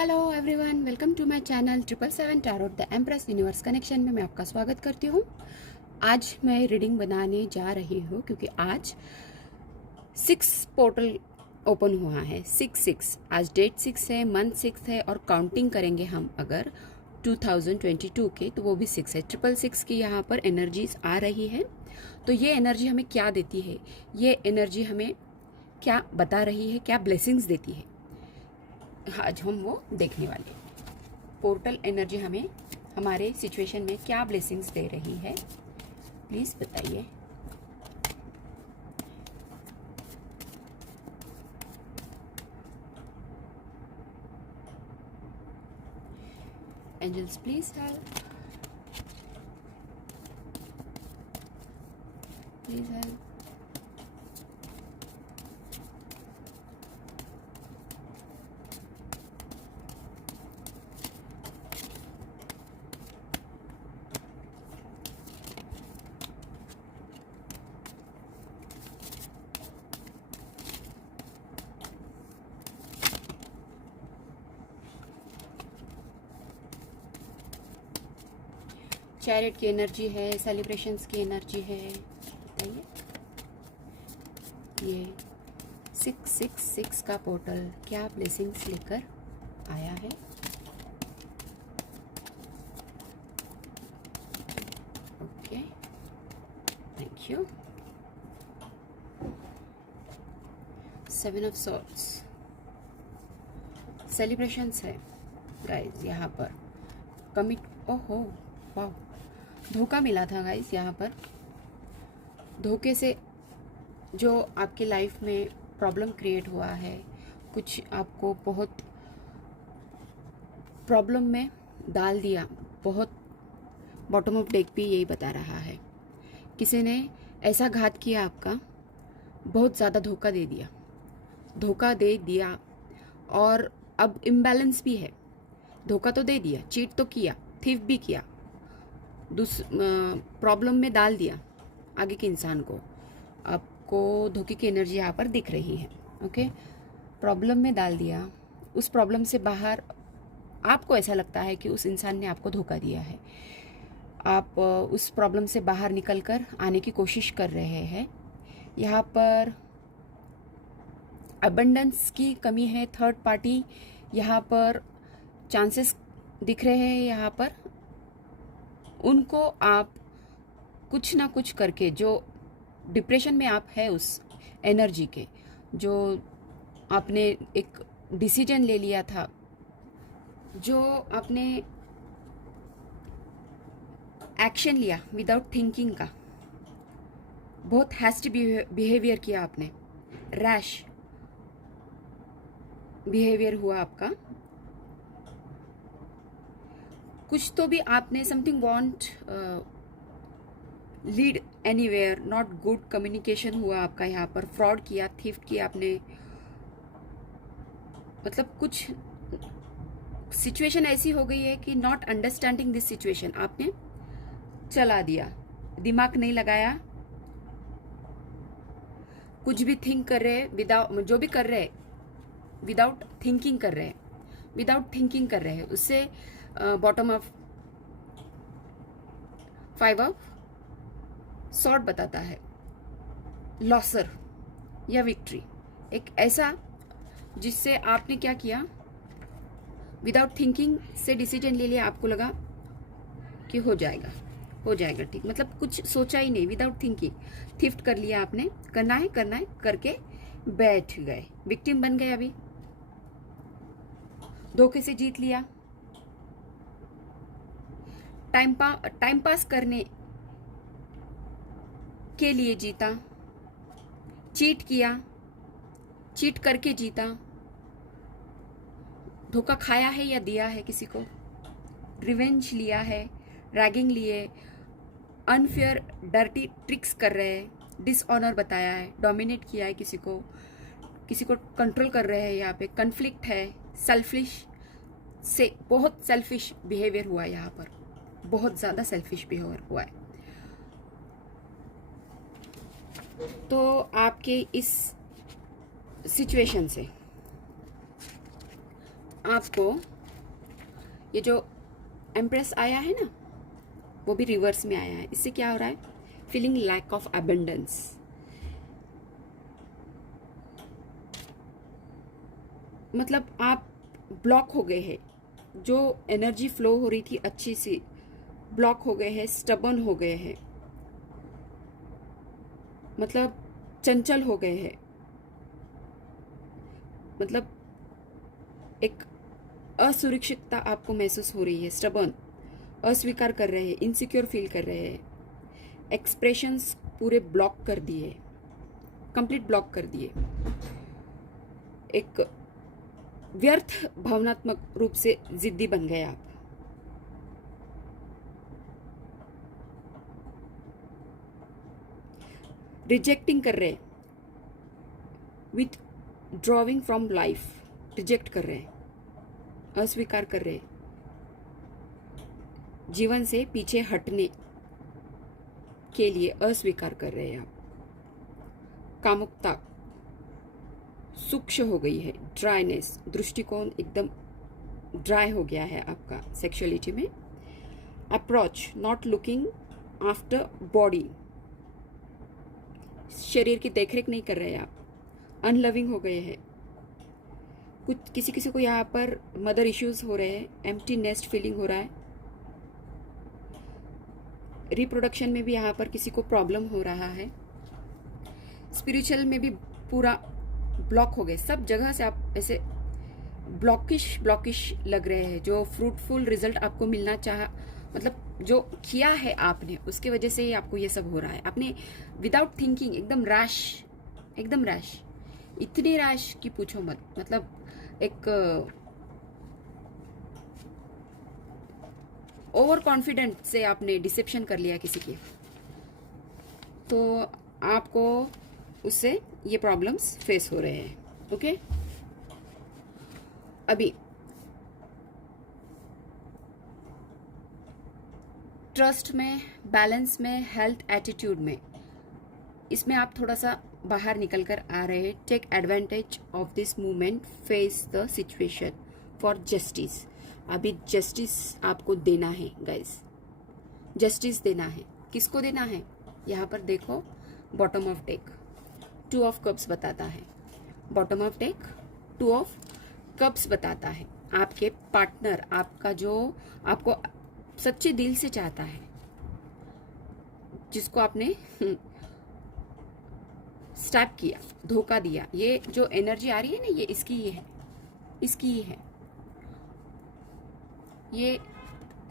Hello everyone, welcome to my channel 777 tarot the empress universe connection में मैं आपका स्वागत करती हूँ। आज मैं रीडिंग बनाने जा रही हूँ क्योंकि आज 6 पोर्टल ओपन हुआ है। 6 आज डेट 6 है, मंथ 6 है और काउंटिंग करेंगे हम अगर 2022 के तो वो भी 6 है। 666 की यहाँ पर एनर्जीज आ रही है। तो ये एनर्जी हमें क्या देती है, ये एनर्जी हमें क्या बता रही है, क्या ब्लेसिंग्स देती है, आज हम वो देखने वाले हैं। पोर्टल एनर्जी हमें हमारे सिचुएशन में क्या ब्लेसिंग्स दे रही है, प्लीज बताइए। Angels please help, please help. Chariot की एनर्जी है, सेलिब्रेशंस की एनर्जी है, बताइए। ये 666 का पोर्टल क्या ब्लेसिंग्स लेकर आया है। Okay, thank you. 7 of swords, celebrations है गाइस यहाँ पर। कमिट, ओहो वाह, धोखा मिला था गाइस यहाँ पर। धोखे से जो आपकी लाइफ में प्रॉब्लम क्रिएट हुआ है, कुछ आपको बहुत प्रॉब्लम में डाल दिया, बहुत बॉटम ऑफ डेक भी यही बता रहा है। किसी ने ऐसा घात किया आपका, बहुत ज़्यादा धोखा दे दिया, धोखा दे दिया और अब इम्बैलेंस भी है। धोखा तो दे दिया, चीट तो किया, थीफ भी किया, प्रॉब्लम में डाल दिया आगे के इंसान को। आपको धोखे की एनर्जी यहाँ पर दिख रही है। ओके, प्रॉब्लम में डाल दिया, उस प्रॉब्लम से बाहर आपको ऐसा लगता है कि उस इंसान ने आपको धोखा दिया है। आप उस प्रॉब्लम से बाहर निकलकर आने की कोशिश कर रहे हैं। यहाँ पर अबंडेंस की कमी है। थर्ड पार्टी यहाँ पर चांसेस दिख रहे हैं। यहाँ पर उनको आप कुछ ना कुछ करके, जो डिप्रेशन में आप है उस एनर्जी के, जो आपने एक डिसीजन ले लिया था, जो आपने एक्शन लिया विदाउट थिंकिंग का, बहुत हैस्ट बिहेवियर किया आपने, रैश बिहेवियर हुआ आपका। कुछ तो भी आपने something want lead anywhere, not good communication हुआ आपका। यहाँ पर फ्रॉड किया, थीफ्ट किया आपने, मतलब कुछ सिचुएशन ऐसी हो गई है कि नॉट अंडरस्टैंडिंग दिस सिचुएशन, आपने चला दिया, दिमाग नहीं लगाया, कुछ भी थिंक कर रहे विदाउट, जो भी कर रहे विदाउट थिंकिंग कर रहे, विदाउट थिंकिंग कर रहे हैं। उससे बॉटम ऑफ 5 ऑफ सॉर्ड बताता है, लॉसर या विक्ट्री। एक ऐसा जिससे आपने क्या किया, विदाउट थिंकिंग से डिसीजन ले लिया, आपको लगा कि हो जाएगा, हो जाएगा ठीक, मतलब कुछ सोचा ही नहीं, विदाउट थिंकिंग थिफ्ट कर लिया आपने, करना है करके बैठ गए, विक्टिम बन गए। अभी धोखे से जीत लिया, टाइम पास करने के लिए जीता, चीट किया, चीट करके जीता, धोखा खाया है या दिया है किसी को, रिवेंज लिया है, रैगिंग लिए, अनफेयर डर्टी ट्रिक्स कर रहे हैं, डिसऑनर बताया है, डोमिनेट किया है किसी को कंट्रोल कर रहे हैं। यहाँ पे कन्फ्लिक्ट है, सेल्फिश से बहुत सेल्फिश बिहेवियर हुआ है। यहाँ पर बहुत ज़्यादा सेल्फिश बिहेवियर हुआ है। तो आपके इस सिचुएशन से आपको ये जो एम्प्रेस आया है ना, वो भी रिवर्स में आया है। इससे क्या हो रहा है? Feeling lack of abundance. मतलब आप ब्लॉक हो गए हैं, जो एनर्जी फ्लो हो रही थी अच्छी सी, ब्लॉक हो गए हैं, स्टबन हो गए हैं, मतलब चंचल हो गए हैं, मतलब एक असुरक्षितता आपको महसूस हो रही है, स्टबन, अस्वीकार कर रहे हैं, इनसिक्योर फील कर रहे हैं, एक्सप्रेशंस पूरे ब्लॉक कर दिए, कंप्लीट ब्लॉक कर दिए, एक व्यर्थ भावनात्मक रूप से जिद्दी बन गए आप। रिजेक्टिंग कर रहे, with drawing from life, reject कर रहे, अस्वीकार कर रहे, जीवन से पीछे हटने के लिए अस्वीकार कर रहे हैं आप। कामुकता सूक्ष्म हो गई है, ड्राइनेस, दृष्टिकोण एकदम ड्राई हो गया है आपका सेक्सुअलिटी में। Approach not looking after body, शरीर की देखरेख नहीं कर रहे आप, अनलविंग हो गए हैं। कुछ किसी को यहाँ पर मदर इश्यूज हो रहे हैं, एम्प्टी नेस्ट फीलिंग हो रहा है, रिप्रोडक्शन में भी यहाँ पर किसी को प्रॉब्लम हो रहा है, स्पिरिचुअल में भी पूरा ब्लॉक हो गए, सब जगह से आप ऐसे ब्लॉकिश लग रहे हैं। जो फ्रूटफुल रिजल्ट आपको मिलना चाहा, मतलब जो किया है आपने, उसके वजह से ही आपको ये सब हो रहा है। आपने विदाउट थिंकिंग एकदम रैश, इतनी रैश की पूछो मत, मतलब एक ओवर कॉन्फिडेंट से आपने डिसेप्शन कर लिया किसी की, तो आपको उससे ये प्रॉब्लम्स फेस हो रहे हैं। ओके, अभी ट्रस्ट में, बैलेंस में, हेल्थ, एटीट्यूड में, इसमें आप थोड़ा सा बाहर निकल कर आ रहे हैं। Take advantage of this movement, face the situation for justice. अभी जस्टिस आपको देना है गाइस, जस्टिस देना है। किसको देना है? यहाँ पर देखो, bottom of deck, 2 of cups बताता है। Bottom of deck 2 of cups बताता है। आपके पार्टनर, आपका जो आपको सच्चे दिल से चाहता है, जिसको आपने स्टैप किया, धोखा दिया, ये जो एनर्जी आ रही है ना, ये इसकी ही है, इसकी ही है। ये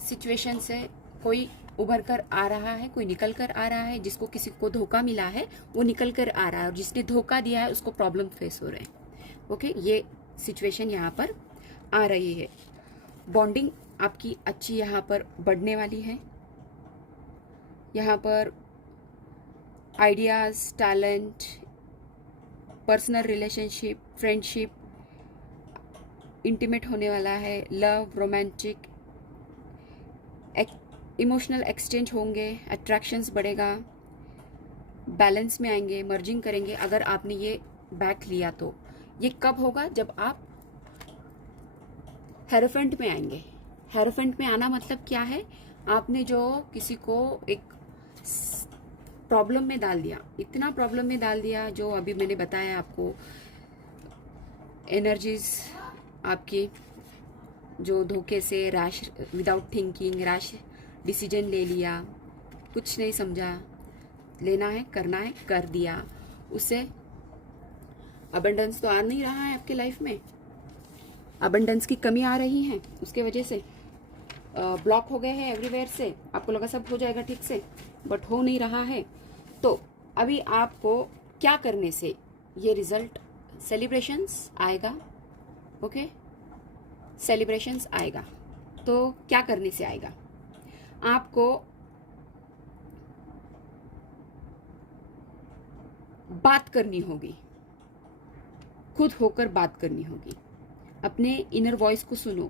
सिचुएशन से कोई उभर कर आ रहा है, कोई निकल कर आ रहा है। जिसको किसी को धोखा मिला है वो निकल कर आ रहा है, और जिसने धोखा दिया है उसको प्रॉब्लम फेस हो रहे हैं। ओके, ये सिचुएशन यहाँ पर आ रही है। बॉन्डिंग आपकी अच्छी यहाँ पर बढ़ने वाली है। यहाँ पर ideas, talent, personal relationship, friendship intimate होने वाला है। लव, रोमांटिक, इमोशनल एक्सचेंज होंगे, अट्रैक्शंस बढ़ेगा, बैलेंस में आएंगे, मर्जिंग करेंगे। अगर आपने ये बैक लिया तो ये कब होगा? जब आप हेरोफेंट में आएंगे। हेरोफेंट में आना मतलब क्या है? आपने जो किसी को एक प्रॉब्लम में डाल दिया, इतना प्रॉब्लम में डाल दिया, जो अभी मैंने बताया आपको, एनर्जीज आपकी जो धोखे से, rash, without thinking rash decision ले लिया, कुछ नहीं समझा, लेना है, करना है, कर दिया, उससे अबंडेंस तो आ नहीं रहा है आपके लाइफ में, अबंडेंस की कमी आ रही है, उसके वजह से ब्लॉक हो गए हैं एवरीवेयर से। आपको लगा सब हो जाएगा ठीक से, बट हो नहीं रहा है। तो अभी आपको क्या करने से ये रिजल्ट, सेलिब्रेशंस आएगा। ओके, सेलिब्रेशंस आएगा। तो क्या करने से आएगा? आपको बात करनी होगी, खुद होकर बात करनी होगी। अपने इनर वॉइस को सुनो,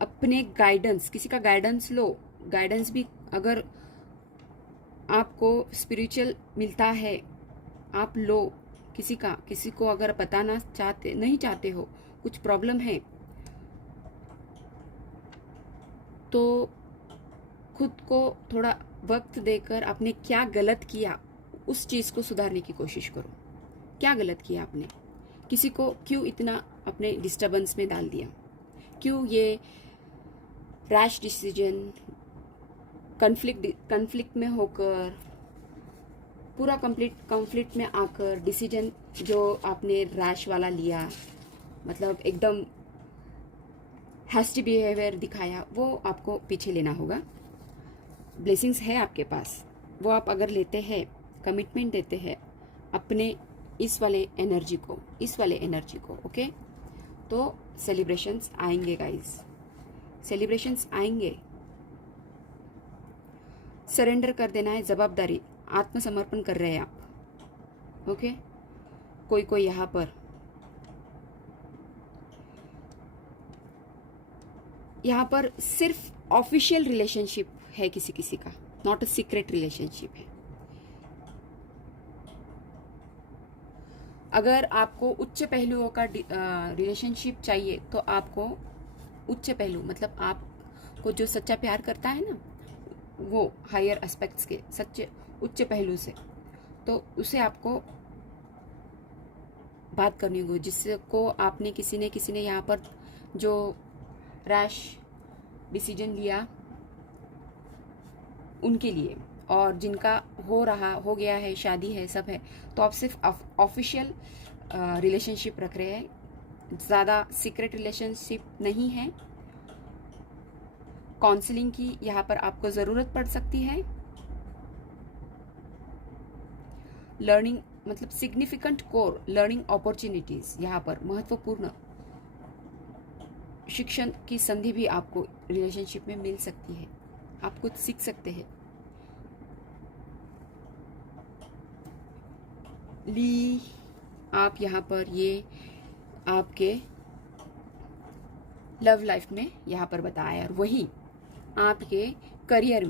अपने गाइडेंस, किसी का गाइडेंस लो। गाइडेंस भी अगर आपको स्पिरिचुअल मिलता है, आप लो किसी का। किसी को अगर बताना नहीं चाहते हो, कुछ प्रॉब्लम है, तो खुद को थोड़ा वक्त देकर आपने क्या गलत किया उस चीज़ को सुधारने की कोशिश करो। क्या गलत किया आपने, किसी को क्यों इतना अपने डिस्टर्बेंस में डाल दिया, क्यों ये रैश डिसीजन कन्फ्लिक्ट में होकर, पूरा कॉन्फ्लिक्ट में आकर डिसीजन जो आपने रैश वाला लिया, मतलब एकदम हैस्टी बिहेवियर दिखाया, वो आपको पीछे लेना होगा। ब्लेसिंग्स है आपके पास, वो आप अगर लेते हैं, कमिटमेंट देते हैं अपने इस वाले एनर्जी को, ओके, तो सेलिब्रेशंस आएंगे गाइस, सेलिब्रेशंस आएंगे। सरेंडर कर देना है, जवाबदारी, आत्मसमर्पण कर रहे हैं आप, ओके। कोई यहाँ पर सिर्फ ऑफिशियल रिलेशनशिप है किसी का, नॉट अ सीक्रेट रिलेशनशिप है। अगर आपको उच्च पहलुओं का रिलेशनशिप चाहिए तो आपको उच्च पहलू, मतलब आपको जो सच्चा प्यार करता है ना, वो हायर एस्पेक्ट्स के सच्चे उच्च पहलू से, तो उसे आपको बात करनी होगी, जिसको आपने किसी ने यहाँ पर जो रैश डिसीजन लिया उनके लिए, और जिनका हो गया है, शादी है, सब है, तो आप सिर्फ ऑफिशियल रिलेशनशिप रख रहे हैं, ज़्यादा सीक्रेट रिलेशनशिप नहीं है। काउंसलिंग की यहाँ पर आपको ज़रूरत पड़ सकती है। लर्निंग, मतलब सिग्निफिकेंट कोर लर्निंग अपॉर्चुनिटीज़, यहाँ पर महत्वपूर्ण शिक्षण की संधि भी आपको रिलेशनशिप में मिल सकती है, आप कुछ सीख सकते हैं। आप यहाँ पर ये आपके लव लाइफ में यहाँ पर बताया, और वही आपके करियर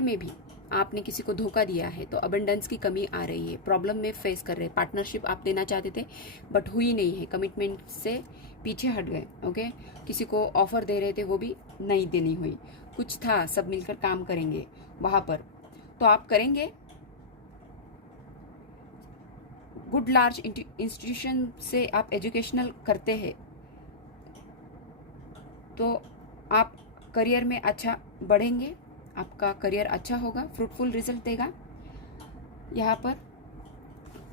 में भी आपने किसी को धोखा दिया है, तो अबंडेंस की कमी आ रही है, प्रॉब्लम में फेस कर रहे हैं, पार्टनरशिप आप देना चाहते थे बट हुई नहीं है, कमिटमेंट से पीछे हट गए, ओके। किसी को ऑफर दे रहे थे, वो भी नहीं देनी हुई, कुछ था, सब मिलकर काम करेंगे वहाँ पर, तो आप करेंगे। गुड लार्ज इंस्टीट्यूशन से आप एजुकेशनल करते हैं तो आप करियर में अच्छा बढ़ेंगे, आपका करियर अच्छा होगा, फ्रूटफुल रिजल्ट देगा। यहाँ पर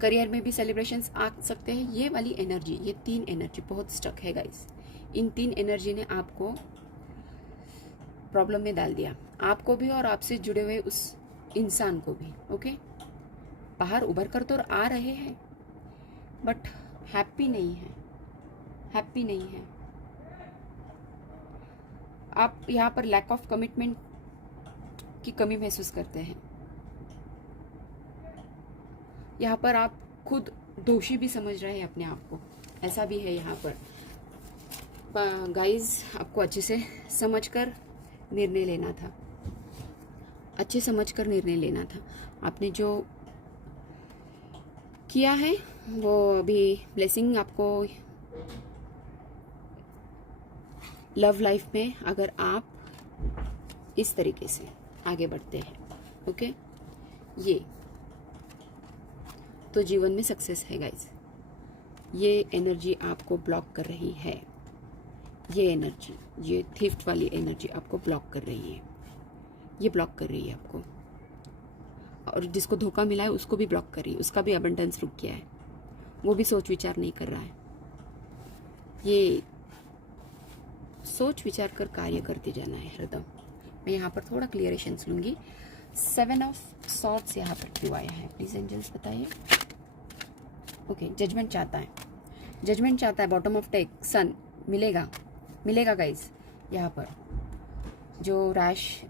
करियर में भी सेलिब्रेशंस आ सकते हैं। ये वाली एनर्जी, ये 3 एनर्जी बहुत स्टक है गाइस, इन 3 एनर्जी ने आपको प्रॉब्लम में डाल दिया, आपको भी और आपसे जुड़े हुए उस इंसान को भी, ओके। बाहर उभर कर तो आ रहे हैं बट हैप्पी नहीं है। आप यहाँ पर लैक ऑफ कमिटमेंट की कमी महसूस करते हैं। यहाँ पर आप खुद दोषी भी समझ रहे हैं अपने आप को, ऐसा भी है यहाँ पर। गाइज, आपको अच्छे से समझकर निर्णय लेना था, आपने जो किया है वो अभी ब्लेसिंग आपको लव लाइफ में, अगर आप इस तरीके से आगे बढ़ते हैं, ओके, ये तो जीवन में सक्सेस है गाइज। ये एनर्जी आपको ब्लॉक कर रही है, ये एनर्जी, ये थीफ्ट वाली एनर्जी आपको ब्लॉक कर रही है, ये ब्लॉक कर रही है आपको, और जिसको धोखा मिला है उसको भी ब्लॉक कर रही है, उसका भी अबंडेंस रुक गया है, वो भी सोच विचार नहीं कर रहा है। ये सोच विचार कर कार्य करते जाना है हरदम। मैं यहाँ पर थोड़ा क्लियरेशंस लूँगी। 7 ऑफ सॉर्ड्स यहाँ पर क्यों आया है, प्लीज एंजल्स बताइए। ओके, जजमेंट चाहता है, बॉटम ऑफ टेक, सन मिलेगा गाइज। यहाँ पर जो रैश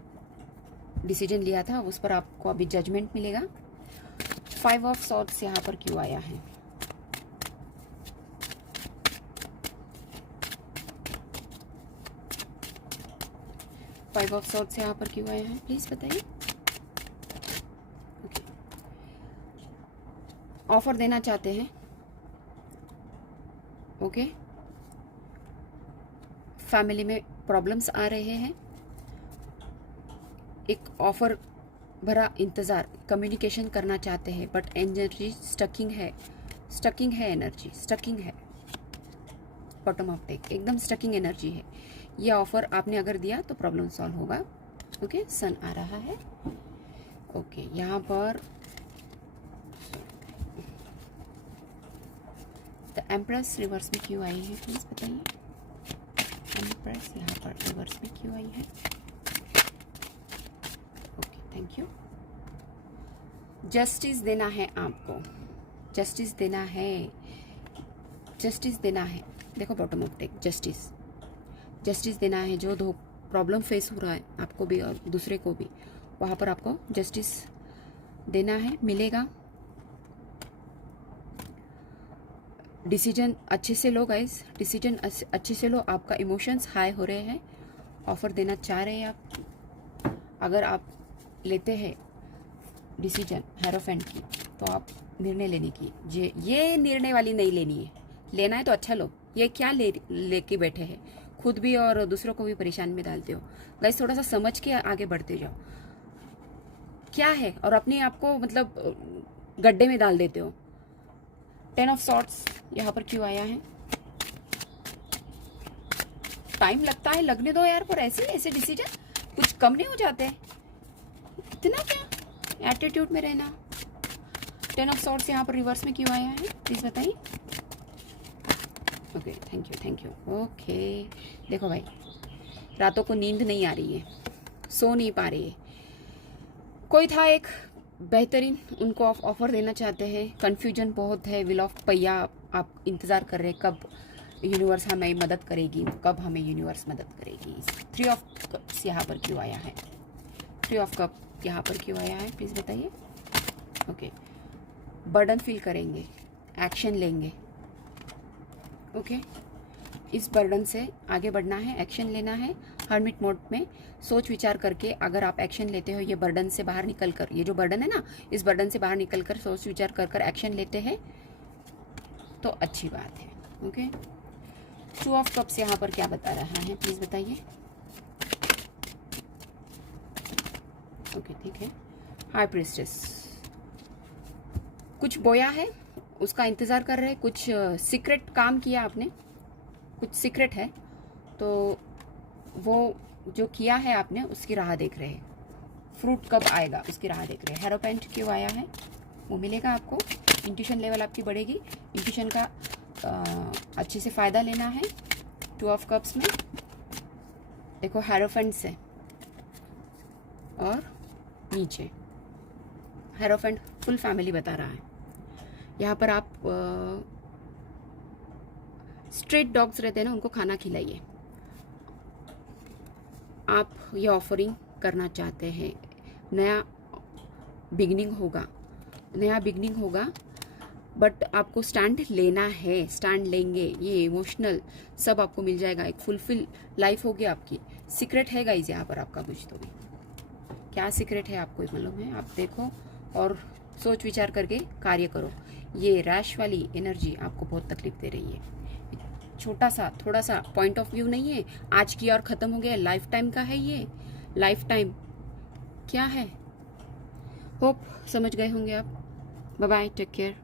डिसीजन लिया था उस पर आपको अभी जजमेंट मिलेगा। 5 ऑफ सॉर्ड्स यहाँ पर क्यों आया है, फाइव ऑफ सॉर्ड्स यहाँ पर क्यों आए हैं, प्लीज बताइए। ओके, ऑफर देना चाहते हैं, ओके। फैमिली में प्रॉब्लम्स आ रहे हैं, एक ऑफर भरा इंतज़ार, कम्युनिकेशन करना चाहते हैं बट एनर्जी स्टकिंग है एनर्जी स्टकिंग है। बॉटम ऑफ डेक एकदम स्टकिंग एनर्जी है। ये ऑफर आपने अगर दिया तो प्रॉब्लम सॉल्व होगा। ओके, सन आ रहा है। ओके, यहाँ पर द एम्प्रेस रिवर्स में क्यों आई है, प्लीज़ बताइए। एम्प्रेस यहाँ पर रिवर्स में क्यों आई है? Okay, thank you. जस्टिस देना है आपको, जस्टिस देना है, जस्टिस देना है। देखो बॉटम ऑफ डेक, जस्टिस देना है। जो दो प्रॉब्लम फेस हो रहा है आपको भी और दूसरे को भी, वहाँ पर आपको जस्टिस देना है, मिलेगा। डिसीजन अच्छे से लो गाइस, डिसीजन अच्छे से लो। आपका इमोशंस हाई हो रहे हैं, ऑफर देना चाह रहे हैं आप। अगर आप लेते हैं डिसीजन हेरोफेंट की, तो आप निर्णय लेने की, ये निर्णय वाली नहीं लेनी है। लेना है तो अच्छा लो, ये क्या लेके बैठे हैं, खुद भी और दूसरों को भी परेशान में डालते हो गाइस। थोड़ा सा समझ के आगे बढ़ते जाओ क्या है, और अपने आप को मतलब गड्ढे में डाल देते हो। 10 ऑफ सॉर्ट्स यहाँ पर क्यों आया है? टाइम लगता है, लगने दो यार, पर ऐसे डिसीजन कुछ कम नहीं हो जाते? इतना क्या एटीट्यूड में रहना। 10 ऑफ सॉर्ट्स यहाँ पर रिवर्स में क्यों आया है, प्लीज बताइए। Okay, thank you. ओके, देखो भाई, रातों को नींद नहीं आ रही है, सो नहीं पा रही है। कोई था एक बेहतरीन, उनको ऑफर देना चाहते हैं, कन्फ्यूजन बहुत है, विल ऑफ पहिया आप इंतज़ार कर रहे हैं कब यूनिवर्स हमें मदद करेगी, कब हमें यूनिवर्स मदद करेगी। 3 ऑफ कप्स यहाँ पर क्यों आया है? 3 ऑफ कप यहाँ पर क्यों आया है, प्लीज़ बताइए। ओके, बर्डन फील करेंगे, एक्शन लेंगे। ओके, इस बर्डन से आगे बढ़ना है, एक्शन लेना है। हर्मिट मोड में सोच विचार करके अगर आप एक्शन लेते हो, ये बर्डन से बाहर निकल कर, ये जो बर्डन है ना, इस बर्डन से बाहर निकल कर सोच विचार कर एक्शन लेते हैं तो अच्छी बात है। ओके, 2 ऑफ कप्स यहाँ पर क्या बता रहा है, प्लीज़ बताइए। ओके, ठीक है। हाई प्रीस्टेस, कुछ बोया है, उसका इंतज़ार कर रहे हैं, कुछ सीक्रेट काम किया आपने, कुछ सीक्रेट है, तो वो जो किया है आपने उसकी राह देख रहे हैं। फ्रूट कब आएगा उसकी राह देख रहे हैं। हेरोपेंट क्यों आया है, वो मिलेगा आपको। इंट्यूशन लेवल आपकी बढ़ेगी, इंट्यूशन का अच्छे से फ़ायदा लेना है। 2 ऑफ कप्स में देखो हेरोफेंट से, और नीचे हेरोफेंट फुल फैमिली बता रहा है। यहाँ पर आप स्ट्रीट डॉग्स रहते हैं ना, उनको खाना खिलाइए। आप ये ऑफरिंग करना चाहते हैं, नया बिगनिंग होगा, बट आपको स्टैंड लेना है, स्टैंड लेंगे, ये इमोशनल सब आपको मिल जाएगा। एक फुलफिल लाइफ होगी आपकी। सीक्रेट है गाइज यहाँ पर आपका कुछ तो भी, क्या सीक्रेट है आपको मालूम है? आप देखो और सोच विचार करके कार्य करो। ये रैश वाली एनर्जी आपको बहुत तकलीफ दे रही है। छोटा सा थोड़ा सा पॉइंट ऑफ व्यू नहीं है आज की और ख़त्म हो गया, लाइफ टाइम का है ये। लाइफ टाइम क्या है, होप समझ गए होंगे आप। Bye bye, take care.